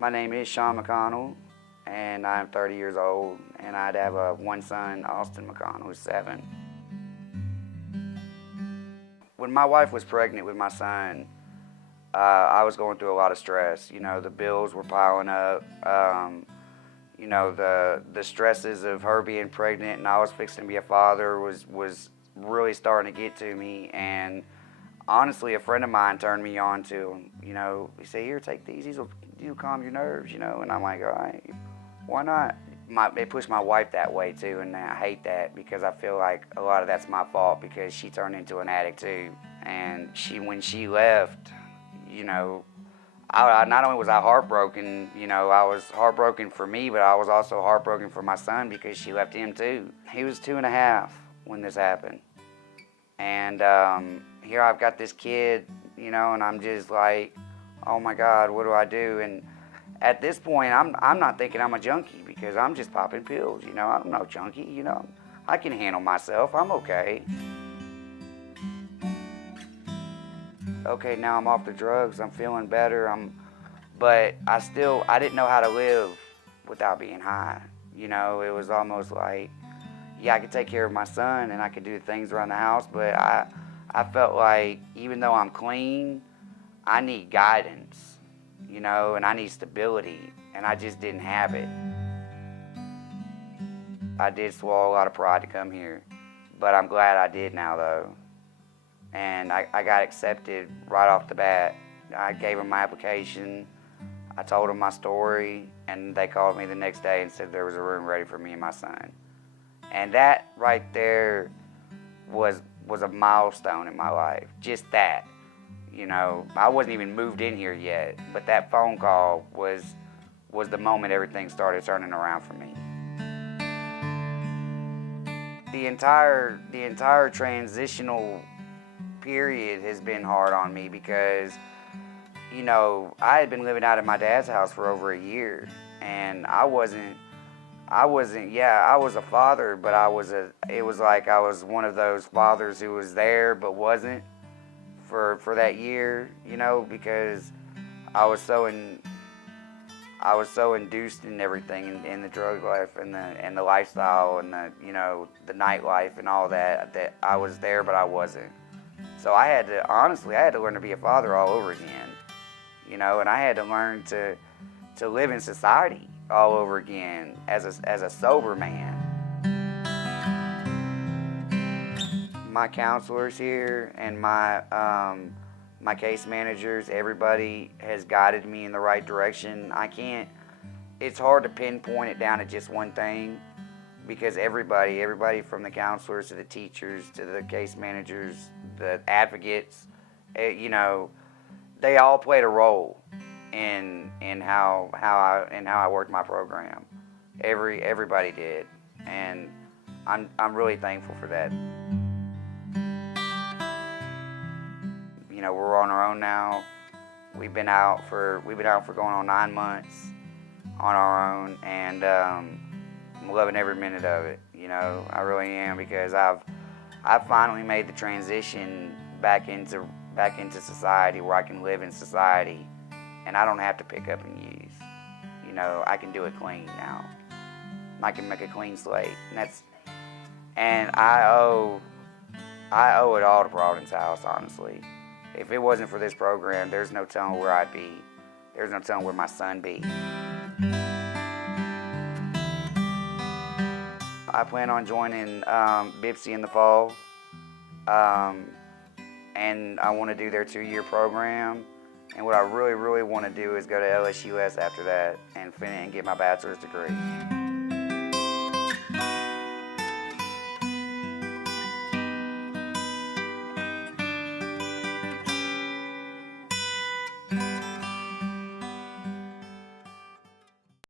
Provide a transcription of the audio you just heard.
My name is Sean McConnell, and I'm 30 years old, and I'd have one son, Austin McConnell, who's 7. When my wife was pregnant with my son, I was going through a lot of stress. You know, the bills were piling up. You know, the stresses of her being pregnant and I was fixing to be a father was really starting to get to me. And honestly, a friend of mine turned me on to him. You know, he said, "Here, take these. They'll calm your nerves." You know, and I'm like, "All right, why not?" It pushed my wife that way too, and I hate that because I feel like a lot of that's my fault because she turned into an addict too. And when she left, you know, I not only was I heartbroken, you know, I was heartbroken for me, but I was also heartbroken for my son because she left him too. He was 2.5 when this happened. And here I've got this kid, you know, and I'm just like, oh my God, what do I do? And at this point, I'm not thinking I'm a junkie because I'm just popping pills, you know. I'm no junkie, you know. I can handle myself, I'm okay. Okay, now I'm off the drugs, I'm feeling better, but I didn't know how to live without being high. You know, it was almost like, yeah, I could take care of my son and I could do things around the house, but I felt like even though I'm clean, I need guidance, you know, and I need stability, and I just didn't have it. I did swallow a lot of pride to come here, but I'm glad I did now though. And I got accepted right off the bat. I gave them my application, I told them my story, and they called me the next day and said there was a room ready for me and my son. And that right there was a milestone in my life, just that. You know, I wasn't even moved in here yet, but that phone call was the moment everything started turning around for me. The entire transitional period has been hard on me because, you know, I had been living out at my dad's house for over a year, and I was a father, but it was like I was one of those fathers who was there but wasn't for that year, you know, because I was so induced in everything in the drug life and the lifestyle and the nightlife and all that I was there but I wasn't. So I had to learn to be a father all over again, you know, and I had to learn to live in society all over again as a sober man. My counselors here and my case managers, everybody has guided me in the right direction. It's hard to pinpoint it down to just one thing because everybody from the counselors to the teachers to the case managers, the advocates, you know, they all played a role in how I worked my program. Everybody did, and I'm really thankful for that. You know, we're on our own now. We've been out for going on 9 months on our own, and I'm loving every minute of it. You know, I really am, because I've finally made the transition back into society where I can live in society, and I don't have to pick up and use. You know, I can do it clean now. I can make a clean slate, and I owe it all to Providence House, honestly. If it wasn't for this program, there's no telling where I'd be. There's no telling where my son be. I plan on joining BIPSI in the fall, and I want to do their 2-year program. And what I really, really want to do is go to LSUS after that and finish and get my bachelor's degree.